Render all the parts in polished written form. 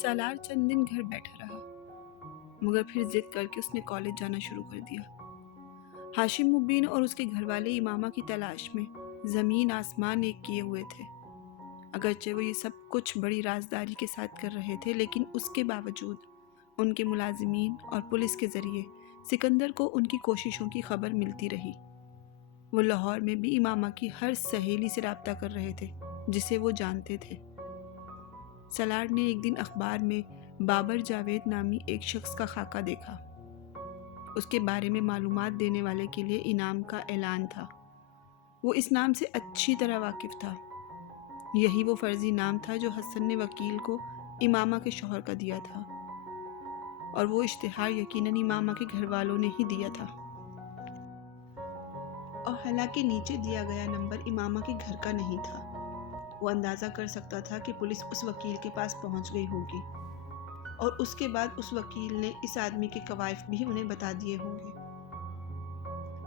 سالار چند دن گھر بیٹھا رہا، مگر پھر ضد کر کے اس نے کالج جانا شروع کر دیا۔ ہاشم مبین اور اس کے گھر والے امامہ کی تلاش میں زمین آسمان ایک کیے ہوئے تھے۔ اگرچہ وہ یہ سب کچھ بڑی رازداری کے ساتھ کر رہے تھے، لیکن اس کے باوجود ان کے ملازمین اور پولیس کے ذریعے سکندر کو ان کی کوششوں کی خبر ملتی رہی۔ وہ لاہور میں بھی امامہ کی ہر سہیلی سے رابطہ کر رہے تھے جسے وہ جانتے تھے۔ سالار نے ایک دن اخبار میں بابر جاوید نامی ایک شخص کا خاکہ دیکھا۔ اس کے بارے میں معلومات دینے والے کے لیے انعام کا اعلان تھا۔ وہ اس نام سے اچھی طرح واقف تھا۔ یہی وہ فرضی نام تھا جو حسن نے وکیل کو امامہ کے شوہر کا دیا تھا، اور وہ اشتہار یقیناً امامہ کے گھر والوں نے ہی دیا تھا، اور حالانکہ نیچے دیا گیا نمبر امامہ کے گھر کا نہیں تھا۔ وہ اندازہ کر سکتا تھا کہ پولیس اس وکیل کے پاس پہنچ گئی ہوگی، اور اس کے بعد اس وکیل نے اس آدمی کے کوائف بھی انہیں بتا دیے ہوں گے۔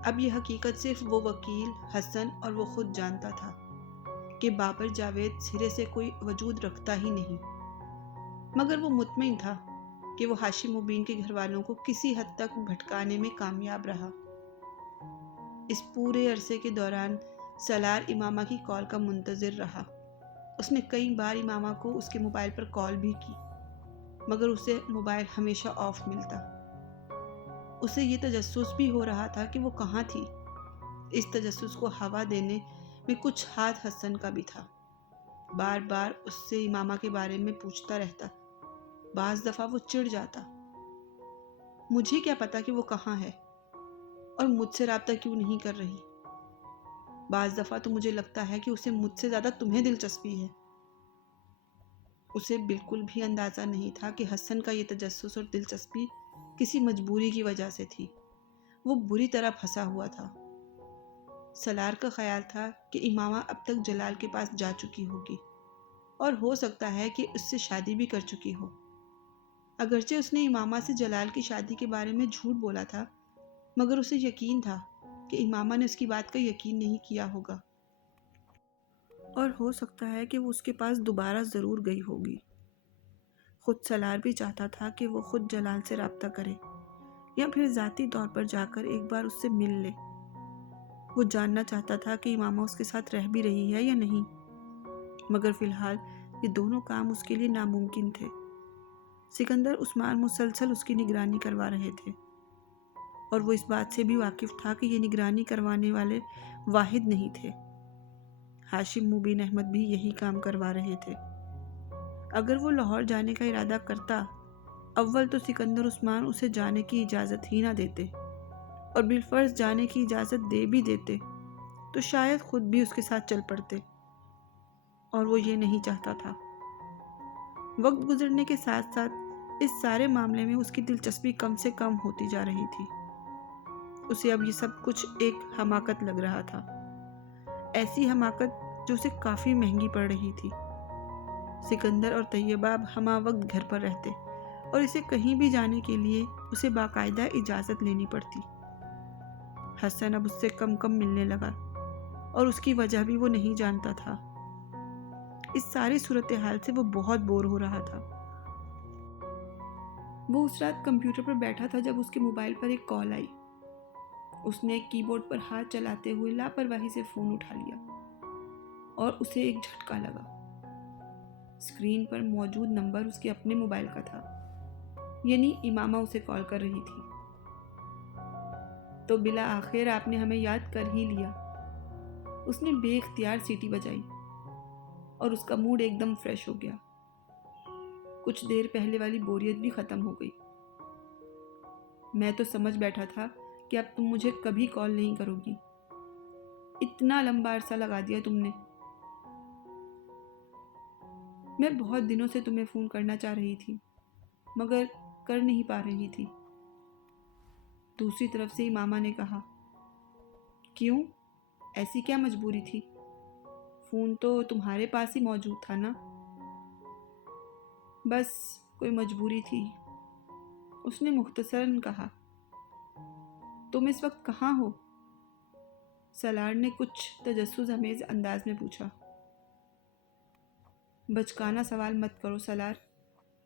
اب یہ حقیقت صرف وہ وکیل، حسن اور وہ خود جانتا تھا کہ بابر جاوید سرے سے کوئی وجود رکھتا ہی نہیں، مگر وہ مطمئن تھا کہ وہ ہاشم مبین کے گھر والوں کو کسی حد تک بھٹکانے میں کامیاب رہا۔ اس پورے عرصے کے دوران سالار امامہ کی کال کا منتظر رہا۔ اس نے کئی بار امامہ کو اس کے موبائل پر کال بھی کی، مگر اسے موبائل ہمیشہ آف ملتا۔ اسے یہ تجسس بھی ہو رہا تھا کہ وہ کہاں تھی۔ اس تجسس کو ہوا دینے میں کچھ ہاتھ حسن کا بھی تھا۔ بار بار اس سے امامہ کے بارے میں پوچھتا رہتا۔ بعض دفعہ وہ چڑ جاتا، مجھے کیا پتا کہ وہ کہاں ہے اور مجھ سے رابطہ کیوں نہیں کر رہی۔ بعض دفعہ تو مجھے لگتا ہے کہ اسے مجھ سے زیادہ تمہیں دلچسپی ہے۔ اسے بالکل بھی اندازہ نہیں تھا کہ حسن کا یہ تجسس اور دلچسپی کسی مجبوری کی وجہ سے تھی۔ وہ بری طرح پھنسا ہوا تھا۔ سالار کا خیال تھا کہ امامہ اب تک جلال کے پاس جا چکی ہوگی، اور ہو سکتا ہے کہ اس سے شادی بھی کر چکی ہو۔ اگرچہ اس نے امامہ سے جلال کی شادی کے بارے میں جھوٹ بولا تھا، مگر اسے یقین تھا کہ امامہ نے اس کی بات کا یقین نہیں کیا ہوگا، اور ہو سکتا ہے کہ وہ اس کے پاس دوبارہ ضرور گئی ہوگی۔ خود سالار بھی چاہتا تھا کہ وہ خود جلال سے رابطہ کرے، یا پھر ذاتی طور پر جا کر ایک بار اس سے مل لے۔ وہ جاننا چاہتا تھا کہ امامہ اس کے ساتھ رہ بھی رہی ہے یا نہیں، مگر فی الحال یہ دونوں کام اس کے لیے ناممکن تھے۔ سکندر عثمان مسلسل اس کی نگرانی کروا رہے تھے، اور وہ اس بات سے بھی واقف تھا کہ یہ نگرانی کروانے والے واحد نہیں تھے۔ ہاشم مبین احمد بھی یہی کام کروا رہے تھے۔ اگر وہ لاہور جانے کا ارادہ کرتا، اول تو سکندر عثمان اسے جانے کی اجازت ہی نہ دیتے، اور بالفرض جانے کی اجازت دے بھی دیتے تو شاید خود بھی اس کے ساتھ چل پڑتے، اور وہ یہ نہیں چاہتا تھا۔ وقت گزرنے کے ساتھ ساتھ اس سارے معاملے میں اس کی دلچسپی کم سے کم ہوتی جا رہی تھی۔ اسے اب یہ سب کچھ ایک حماقت لگ رہا تھا، ایسی حماقت جو اسے کافی مہنگی پڑ رہی تھی۔ سکندر اور طیبہ اب ہمہ وقت گھر پر رہتے، اور اسے کہیں بھی جانے کے لیے اسے باقاعدہ اجازت لینی پڑتی۔ حسن اب اس سے کم کم ملنے لگا، اور اس کی وجہ بھی وہ نہیں جانتا تھا۔ اس ساری صورتحال سے وہ بہت بور ہو رہا تھا۔ وہ اس رات کمپیوٹر پر بیٹھا تھا جب اس کے موبائل پر ایک کال آئی۔ اس نے کی بورڈ پر ہاتھ چلاتے ہوئے لاپرواہی سے فون اٹھا لیا، اور اسے ایک جھٹکا لگا۔ اسکرین پر موجود نمبر اس کے اپنے موبائل کا تھا، یعنی امامہ اسے کال کر رہی تھی۔ تو بالآخر آپ نے ہمیں یاد کر ہی لیا، اس نے بے اختیار سیٹی بجائی، اور اس کا موڈ ایک دم فریش ہو گیا۔ کچھ دیر پہلے والی بوریت بھی ختم ہو گئی۔ میں تو سمجھ بیٹھا تھا کہ اب تم مجھے کبھی کال نہیں کرو گی، اتنا لمبا عرصہ لگا دیا تم نے۔ میں بہت دنوں سے تمہیں فون کرنا چاہ رہی تھی، مگر کر نہیں پا رہی تھی۔ دوسری طرف سے امامہ نے کہا، کیوں؟ ایسی کیا مجبوری تھی؟ فون تو تمہارے پاس ہی موجود تھا نا؟ بس کوئی مجبوری تھی، اس نے مختصراً کہا۔ تم اس وقت کہاں ہو؟ سالار نے کچھ تجسس آمیز انداز میں پوچھا۔ بچکانہ سوال مت کرو سالار،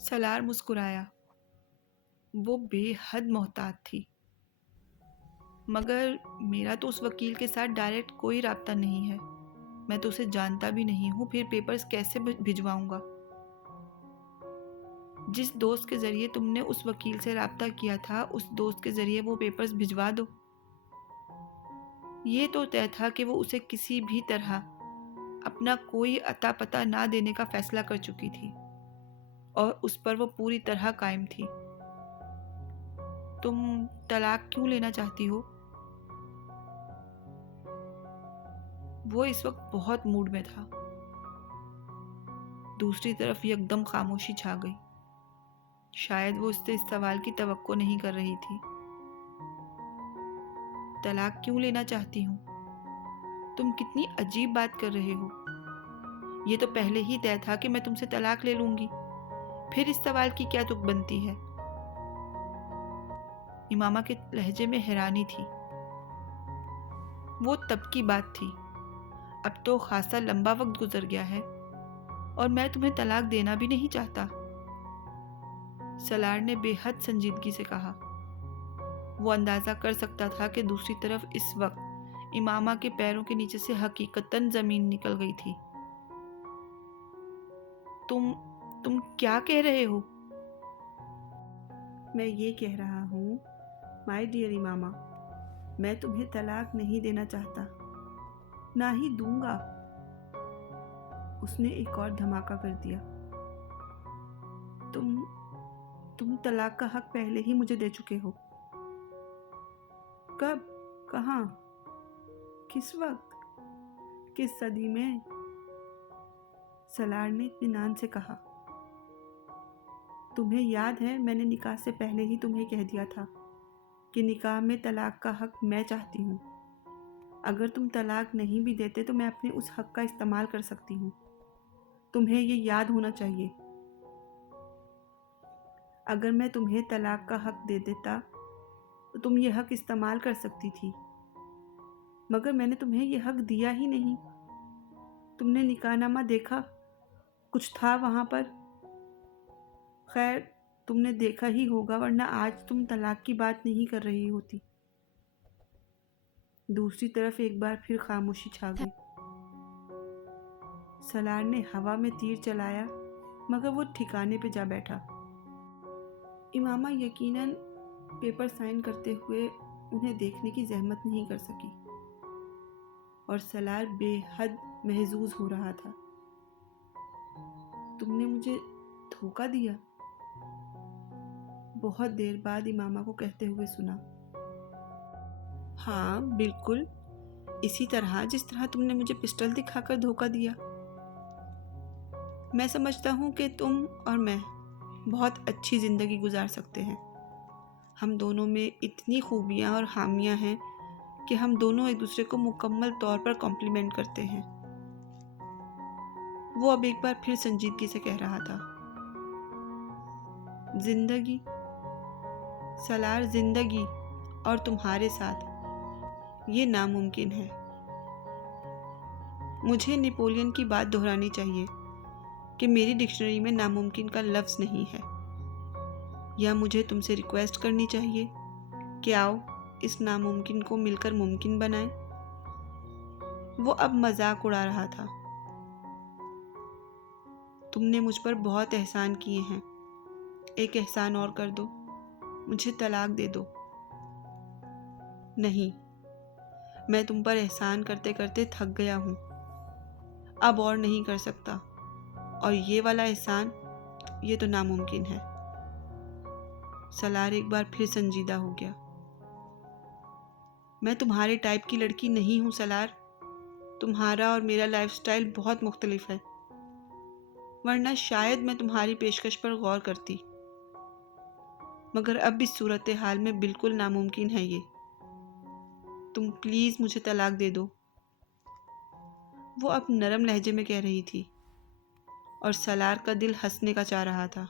سلار مسکرایا۔ وہ بے حد محتاط تھی۔ مگر میرا تو اس وکیل کے ساتھ ڈائریکٹ کوئی رابطہ نہیں ہے، میں تو اسے جانتا بھی نہیں ہوں، پھر پیپرز کیسے بھجواؤں گا؟ جس دوست کے ذریعے تم نے اس وکیل سے رابطہ کیا تھا، اس دوست کے ذریعے وہ پیپرز بھجوا دو۔ یہ تو طے تھا کہ وہ اسے کسی بھی طرح اپنا کوئی عطا پتہ نہ دینے کا فیصلہ کر چکی تھی، اور اس پر وہ پوری طرح قائم تھی۔ تم طلاق کیوں لینا چاہتی ہو؟ وہ اس وقت بہت موڈ میں تھا۔ دوسری طرف یکدم خاموشی چھا گئی۔ شاید وہ اس سے اس سوال کی توقع نہیں کر رہی تھی۔ طلاق کیوں لینا چاہتی ہوں؟ تم کتنی عجیب بات کر رہے ہو۔ یہ تو پہلے ہی طے تھا کہ میں تم سے طلاق لے لوں گی، پھر اس سوال کی کیا تک بنتی ہے؟ امامہ کے لہجے میں حیرانی تھی۔ وہ تب کی بات تھی، اب تو خاصا لمبا وقت گزر گیا ہے، اور میں تمہیں طلاق دینا بھی نہیں چاہتا، سلار نے بے حد سنجیدگی سے کہا۔ وہ اندازہ کر سکتا تھا کہ دوسری طرف اس وقت امامہ کے پیروں کے نیچے سے حقیقتاً زمین نکل گئی تھی۔ تم کیا کہہ رہے ہو؟ میں یہ کہہ رہا ہوں مائی ڈیئر امامہ، میں تمہیں طلاق نہیں دینا چاہتا، نہ ہی دوں گا۔ اس نے ایک اور دھماکہ کر دیا۔ تم طلاق کا حق پہلے ہی مجھے دے چکے ہو۔ کب؟ کہاں؟ کس وقت؟ کس صدی میں؟ سلار نے اطمینان سے کہا۔ تمہیں یاد ہے میں نے نکاح سے پہلے ہی تمہیں کہہ دیا تھا کہ نکاح میں طلاق کا حق میں چاہتی ہوں۔ اگر تم طلاق نہیں بھی دیتے تو میں اپنے اس حق کا استعمال کر سکتی ہوں۔ تمہیں یہ یاد ہونا چاہیے۔ اگر میں تمہیں طلاق کا حق دے دیتا تو تم یہ حق استعمال کر سکتی تھی، مگر میں نے تمہیں یہ حق دیا ہی نہیں۔ تم نے نکاح نامہ دیکھا؟ کچھ تھا وہاں پر؟ خیر، تم نے دیکھا ہی ہوگا، ورنہ آج تم طلاق کی بات نہیں کر رہی ہوتی۔ دوسری طرف ایک بار پھر خاموشی چھا گئی۔ سلار نے ہوا میں تیر چلایا، مگر وہ ٹھکانے پہ جا بیٹھا۔ امامہ یقیناً پیپر سائن کرتے ہوئے انہیں دیکھنے کی زحمت نہیں کر سکی، اور سلار بے حد محظوظ ہو رہا تھا۔ تم نے مجھے دھوکہ دیا؟ بہت دیر بعد امامہ کو کہتے ہوئے سنا۔ ہاں بالکل، اسی طرح جس طرح تم نے مجھے پسٹل دکھا کر دھوکہ دیا۔ میں سمجھتا ہوں کہ تم اور میں بہت اچھی زندگی گزار سکتے ہیں۔ ہم دونوں میں اتنی خوبیاں اور خامیاں ہیں کہ ہم دونوں ایک دوسرے کو مکمل طور پر کمپلیمنٹ کرتے ہیں۔ وہ اب ایک بار پھر سنجیدگی سے کہہ رہا تھا۔ زندگی، سلار، زندگی اور تمہارے ساتھ یہ ناممکن ہے۔ مجھے نیپولین کی بات دہرانی چاہیے کہ میری ڈکشنری میں ناممکن کا لفظ نہیں ہے، یا مجھے تم سے ریکویسٹ کرنی چاہیے کہ آؤ اس ناممکن کو مل کر ممکن بنائیں۔ وہ اب مذاق اڑا رہا تھا۔ تم نے مجھ پر بہت احسان کیے ہیں، ایک احسان اور کر دو، مجھے طلاق دے دو۔ نہیں، میں تم پر احسان کرتے کرتے تھک گیا ہوں، اب اور نہیں کر سکتا، اور یہ والا احسان، یہ تو ناممکن ہے۔ سلار ایک بار پھر سنجیدہ ہو گیا۔ میں تمہارے ٹائپ کی لڑکی نہیں ہوں سلار، تمہارا اور میرا لائف سٹائل بہت مختلف ہے، ورنہ شاید میں تمہاری پیشکش پر غور کرتی، مگر اب اس صورتحال میں بالکل ناممکن ہے یہ۔ تم پلیز مجھے طلاق دے دو۔ وہ اب نرم لہجے میں کہہ رہی تھی، اور سلار کا دل ہنسنے کا چاہ رہا تھا۔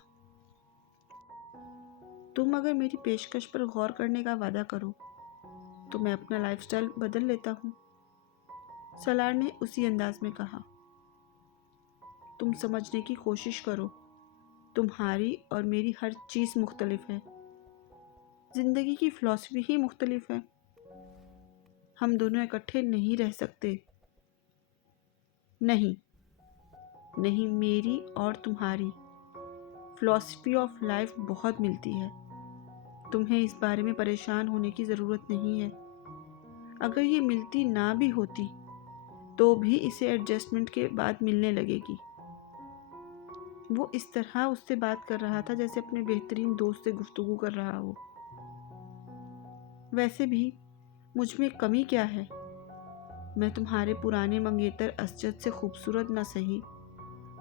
تم اگر میری پیشکش پر غور کرنے کا وعدہ کرو تو میں اپنا لائف سٹائل بدل لیتا ہوں، سلار نے اسی انداز میں کہا۔ تم سمجھنے کی کوشش کرو، تمہاری اور میری ہر چیز مختلف ہے، زندگی کی فلسفی ہی مختلف ہے۔ ہم دونوں اکٹھے نہیں رہ سکتے۔ نہیں، میری اور تمہاری فلسفی آف لائف بہت ملتی ہے۔ تمہیں اس بارے میں پریشان ہونے کی ضرورت نہیں ہے۔ اگر یہ ملتی نہ بھی ہوتی تو بھی اسے ایڈجسٹمنٹ کے بعد ملنے لگے گی۔ وہ اس طرح اس سے بات کر رہا تھا جیسے اپنے بہترین دوست سے گفتگو کر رہا ہو۔ ویسے بھی مجھ میں کمی کیا ہے؟ میں تمہارے پرانے منگیتر اسجد سے خوبصورت نہ سہی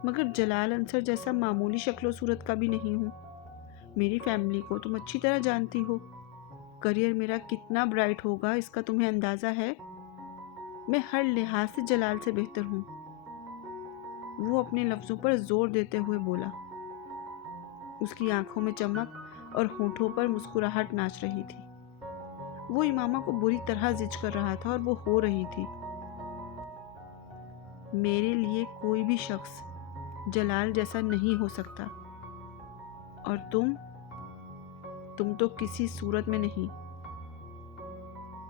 مگر جلال انصر جیسا معمولی شکل و صورت کا بھی نہیں ہوں۔ میری فیملی کو تم اچھی طرح جانتی ہو۔ کریئر میرا کتنا برائٹ ہوگا اس کا تمہیں اندازہ ہے؟ میں ہر لحاظ سے جلال سے بہتر ہوں۔ وہ اپنے لفظوں پر زور دیتے ہوئے بولا۔ اس کی آنکھوں میں چمک اور ہونٹوں پر مسکراہٹ ناچ رہی تھی۔ وہ امامہ کو بری طرح زج کر رہا تھا اور وہ ہو رہی تھی۔ میرے لیے کوئی بھی شخص جلال جیسا نہیں ہو سکتا، اور تم تو کسی صورت میں نہیں۔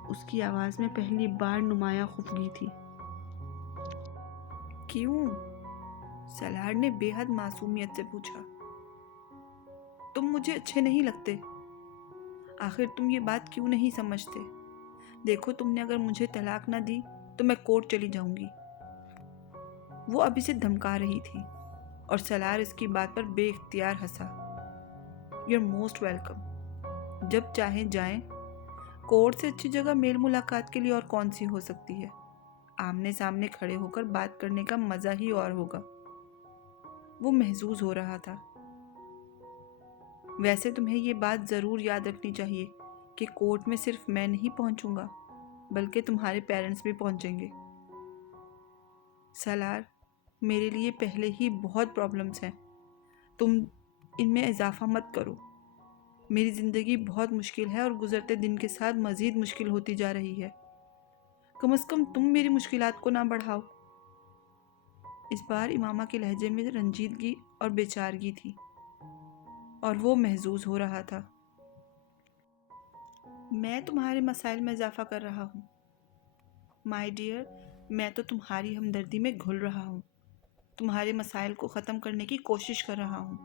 اس کی آواز میں پہلی بار نمایاں خفگی تھی۔ کیوں؟ سلار نے بے حد معصومیت سے پوچھا۔ تم مجھے اچھے نہیں لگتے۔ آخر تم یہ بات کیوں نہیں سمجھتے؟ دیکھو، تم نے اگر مجھے طلاق نہ دی تو میں کورٹ چلی جاؤں گی۔ وہ اب اسے دھمکا رہی تھی اور سلار اس کی بات پر بے اختیار ہنسا۔ You're most welcome۔ جب چاہیں جائیں۔ کورٹ سے اچھی جگہ میل ملاقات کے لیے اور کون سی ہو سکتی ہے؟ آمنے سامنے کھڑے ہو کر بات کرنے کا مزہ ہی اور ہوگا۔ وہ محظوظ ہو رہا تھا۔ ویسے تمہیں یہ بات ضرور یاد رکھنی چاہیے کہ کورٹ میں صرف میں نہیں پہنچوں گا بلکہ تمہارے پیرنٹس بھی پہنچیں گے۔ سالار، میرے لیے پہلے ہی بہت پرابلمز ہیں، تم ان میں اضافہ مت کرو۔ میری زندگی بہت مشکل ہے اور گزرتے دن کے ساتھ مزید مشکل ہوتی جا رہی ہے۔ کم از کم تم میری مشکلات کو نہ بڑھاؤ۔ اس بار امامہ کے لہجے میں رنجیدگی اور بےچارگی تھی اور وہ محظوظ ہو رہا تھا۔ میں تمہارے مسائل میں اضافہ کر رہا ہوں مائی ڈیئر، میں تو تمہاری ہمدردی میں گھل رہا ہوں، تمہارے مسائل کو ختم کرنے کی کوشش کر رہا ہوں۔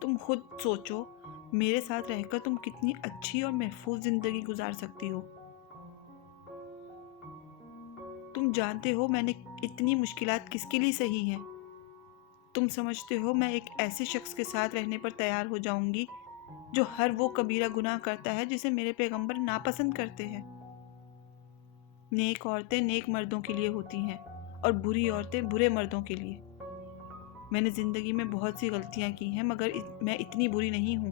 تم خود سوچو، میرے ساتھ رہ کر تم کتنی اچھی اور محفوظ زندگی گزار سکتی ہو۔ تم جانتے ہو میں نے اتنی مشکلات کس کے لیے سہی ہیں۔ تم سمجھتے ہو میں ایک ایسے شخص کے ساتھ رہنے پر تیار ہو جاؤں گی جو ہر وہ کبیرہ گناہ کرتا ہے جسے میرے پیغمبر ناپسند کرتے ہیں۔ نیک عورتیں نیک مردوں کے لیے ہوتی ہیں اور بری عورتیں برے مردوں کے لیے۔ میں نے زندگی میں بہت سی غلطیاں کی ہیں مگر میں اتنی بری نہیں ہوں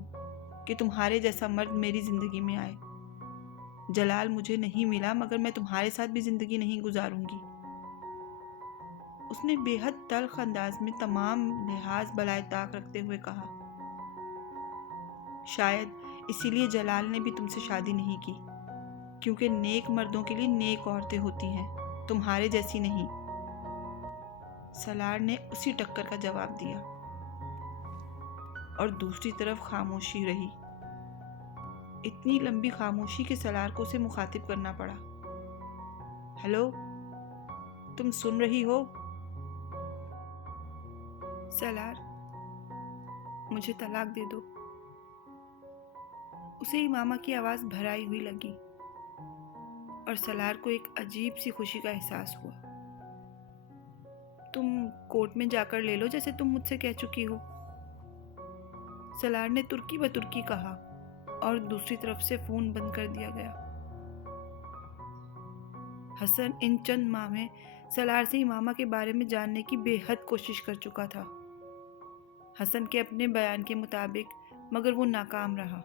کہ تمہارے جیسا مرد میری زندگی میں آئے۔ جلال مجھے نہیں ملا مگر میں تمہارے ساتھ بھی زندگی نہیں گزاروں گی۔ اس نے بے حد تلخ انداز میں تمام لحاظ بالائے طاق رکھتے ہوئے کہا۔ شاید اسی لیے جلال نے بھی تم سے شادی نہیں کی، کیونکہ نیک مردوں کے لیے نیک عورتیں ہوتی ہیں، تمہارے جیسی نہیں۔ سالار نے اسی ٹکر کا جواب دیا اور دوسری طرف خاموشی رہی، اتنی لمبی خاموشی کہ سالار کو اسے مخاطب کرنا پڑا۔ ہیلو، تم سن رہی ہو؟ سالار، مجھے طلاق دے دو۔ اسے امامہ کی آواز بھرائی ہوئی لگی اور سالار کو ایک عجیب سی خوشی کا احساس ہوا۔ تم کورٹ میں جا کر لے لو جیسے تم مجھ سے کہہ چکی ہو، سالار نے ترکی بترکی کہا اور دوسری طرف سے فون بند کر دیا گیا۔ حسن ان چند ماہ میں سالار سے امامہ کے بارے میں جاننے کی بے حد کوشش کر چکا تھا، حسن کے اپنے بیان کے مطابق، مگر وہ ناکام رہا۔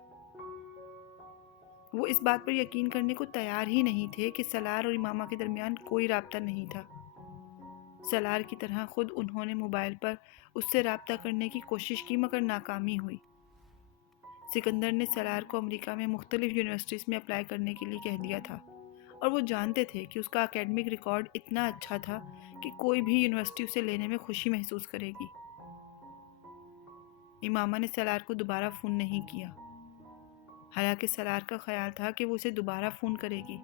وہ اس بات پر یقین کرنے کو تیار ہی نہیں تھے کہ سالار اور امامہ کے درمیان کوئی رابطہ نہیں تھا۔ سالار کی طرح خود انہوں نے موبائل پر اس سے رابطہ کرنے کی کوشش کی مگر ناکامی ہوئی۔ سکندر نے سالار کو امریکہ میں مختلف یونیورسٹیز میں اپلائی کرنے کے لیے کہہ دیا تھا اور وہ جانتے تھے کہ اس کا اکیڈمک ریکارڈ اتنا اچھا تھا کہ کوئی بھی یونیورسٹی اسے لینے میں خوشی محسوس کرے گی۔ امامہ نے سلار کو دوبارہ فون نہیں کیا، حالانکہ سلار کا خیال تھا کہ وہ اسے دوبارہ فون کرے گی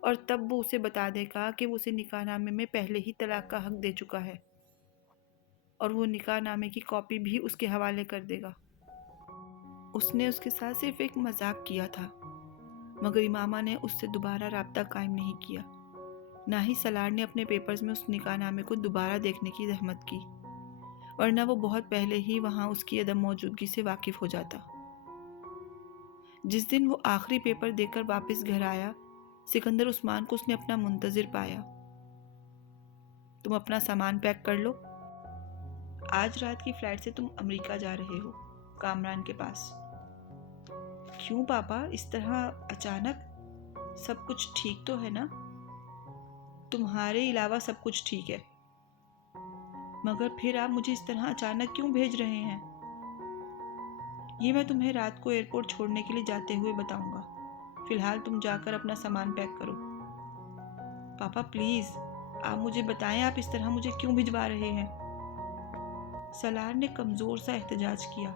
اور تب وہ اسے بتا دے گا کہ وہ اسے نکاح نامے میں پہلے ہی طلاق کا حق دے چکا ہے اور وہ نکاح نامے کی کاپی بھی اس کے حوالے کر دے گا۔ اس نے اس کے ساتھ صرف ایک مذاق کیا تھا، مگر امامہ نے اس سے دوبارہ رابطہ قائم نہیں کیا، نہ ہی سلار نے اپنے پیپرز میں اس نکاح نامے کو دوبارہ دیکھنے کی زحمت کی، ورنہ وہ بہت پہلے ہی وہاں اس کی عدم موجودگی سے واقف ہو جاتا۔ جس دن وہ آخری پیپر دے کر واپس گھر آیا، سکندر عثمان کو اس نے اپنا منتظر پایا۔ تم اپنا سامان پیک کر لو، آج رات کی فلائٹ سے تم امریکہ جا رہے ہو، کامران کے پاس۔ کیوں پاپا اس طرح اچانک؟ سب کچھ ٹھیک تو ہے نا؟ تمہارے علاوہ سب کچھ ٹھیک ہے، مگر پھر آپ مجھے اس طرح اچانک کیوں بھیج رہے ہیں؟ یہ میں تمہیں رات کو ایئرپورٹ چھوڑنے کے لیے جاتے ہوئے بتاؤں گا، فی الحال تم جا کر اپنا سامان پیک کرو۔ پاپا پلیز آپ مجھے بتائیں، آپ اس طرح مجھے کیوں بھجوا رہے ہیں؟ سلار نے کمزور سا احتجاج کیا۔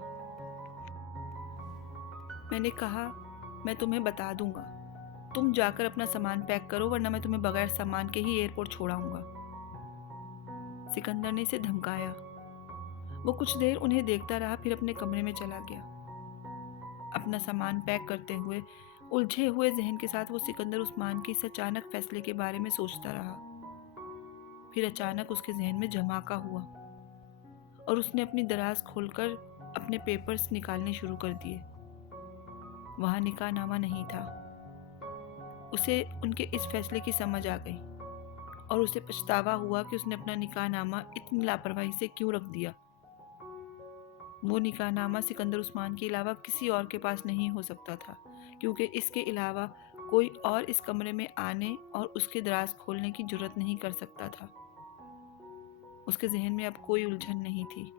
میں نے کہا میں تمہیں بتا دوں گا، تم جا کر اپنا سامان پیک کرو، ورنہ میں تمہیں بغیر سامان کے ہی ایئرپورٹ چھوڑاؤں گا۔ سکندر نے اسے دھمکایا۔ وہ کچھ دیر انہیں دیکھتا رہا، پھر اپنے کمرے میں چلا گیا۔ اپنا سامان پیک کرتے ہوئے الجھے ہوئے ذہن کے ساتھ وہ سکندر عثمان کے اس اچانک فیصلے کے بارے میں سوچتا رہا۔ پھر اچانک اس کے ذہن میں جھماکا ہوا اور اس نے اپنی دراز کھول کر اپنے پیپرز نکالنے شروع کر دیے۔ وہاں نکاح نامہ نہیں تھا۔ اسے ان کے اس فیصلے کی سمجھ آ گئی اور اسے پچھتاوا ہوا کہ اس نے اپنا نکاح نامہ اتنی لاپرواہی سے کیوں رکھ دیا۔ وہ نکاح نامہ سکندر عثمان کے علاوہ کسی اور کے پاس نہیں ہو سکتا تھا، کیونکہ اس کے علاوہ کوئی اور اس کمرے میں آنے اور اس کے دراز کھولنے کی جرات نہیں کر سکتا تھا۔ اس کے ذہن میں اب کوئی الجھن نہیں تھی۔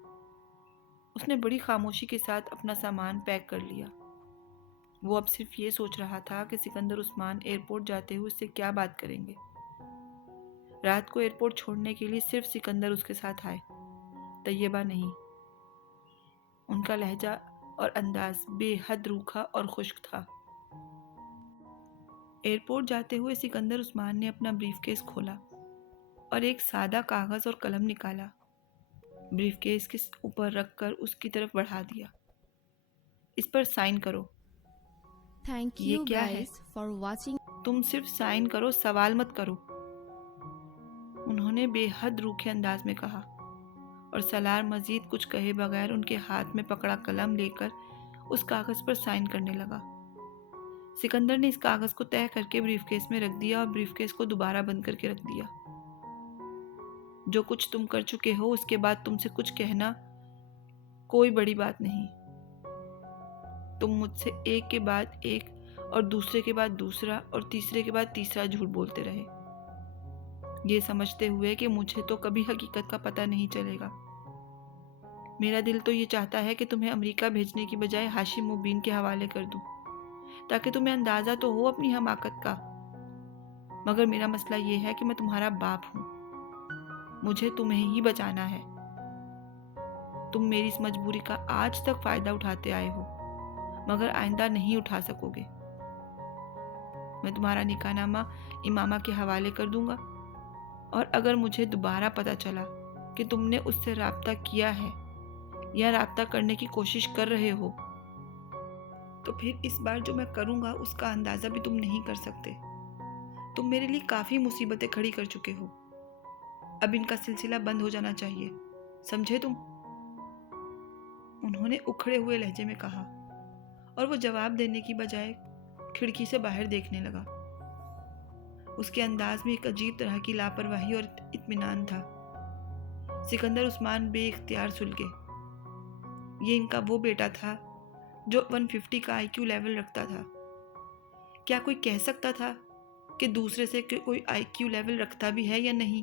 اس نے بڑی خاموشی کے ساتھ اپنا سامان پیک کر لیا۔ وہ اب صرف یہ سوچ رہا تھا کہ سکندر عثمان ایئرپورٹ جاتے ہوئے اس سے کیا بات کریں گے۔ رات کو ایئرپورٹ چھوڑنے کے لیے صرف سکندر اس کے ساتھ آئے، طیبہ نہیں۔ ان کا لہجہ اور انداز بے حد روکھا اور خشک تھا۔ ایئرپورٹ جاتے ہوئے سکندر عثمان نے اپنا بریف کیس کھولا اور ایک سادہ کاغذ اور قلم نکالا، بریف کیس کے اوپر رکھ کر اس کی طرف بڑھا دیا۔ اس پر سائن کرو۔ Thank یہ you کیا ہے؟ guys for watching. تم صرف سائن کرو، سوال مت کرو، انہوں نے بے حد روکھے انداز میں کہا، اور سلار مزید کچھ کہے بغیر ان کے ہاتھ میں پکڑا قلم لے کر اس کاغذ پر سائن کرنے لگا۔ سکندر نے اس کاغذ کو طے کر کے بریف کیس میں رکھ دیا اور بریف کیس کو دوبارہ بند کر کے رکھ دیا۔ جو کچھ تم کر چکے ہو اس کے بعد تم سے کچھ کہنا کوئی بڑی بات نہیں۔ تم مجھ سے ایک کے بعد ایک اور دوسرے کے بعد دوسرا اور تیسرے کے بعد تیسرا جھوٹ بولتے رہے، یہ سمجھتے ہوئے کہ مجھے تو کبھی حقیقت کا پتہ نہیں چلے گا۔ میرا دل تو یہ چاہتا ہے کہ تمہیں امریکہ بھیجنے کی بجائے ہاشم مبین کے حوالے کر دوں، تاکہ تمہیں اندازہ تو ہو اپنی حماقت کا، مگر میرا مسئلہ یہ ہے کہ میں تمہارا باپ ہوں، مجھے تمہیں ہی بچانا ہے۔ تم میری اس مجبوری کا آج تک فائدہ اٹھاتے آئے ہو، مگر آئندہ نہیں اٹھا سکو گے۔ میں تمہارا نکاح نامہ امامہ کے حوالے کر دوں گا، اور اگر مجھے دوبارہ پتہ چلا کہ تم نے اس سے رابطہ کیا ہے یا رابطہ کرنے کی کوشش کر رہے ہو، تو پھر اس بار جو میں کروں گا اس کا اندازہ بھی تم نہیں کر سکتے۔ تم میرے لیے کافی مصیبتیں کھڑی کر چکے ہو، اب ان کا سلسلہ بند ہو جانا چاہیے، سمجھے تم؟ انہوں نے اکھڑے ہوئے لہجے میں کہا، اور وہ جواب دینے کی بجائے کھڑکی سے باہر دیکھنے لگا۔ اس کے انداز میں ایک عجیب طرح کی لاپرواہی اور اطمینان تھا۔ سکندر عثمان بے اختیار سلگے۔ یہ ان کا وہ بیٹا تھا جو 150 کا IQ لیول رکھتا تھا۔ کیا کوئی کہہ سکتا تھا کہ دوسرے سے کوئی IQ لیول رکھتا بھی ہے یا نہیں؟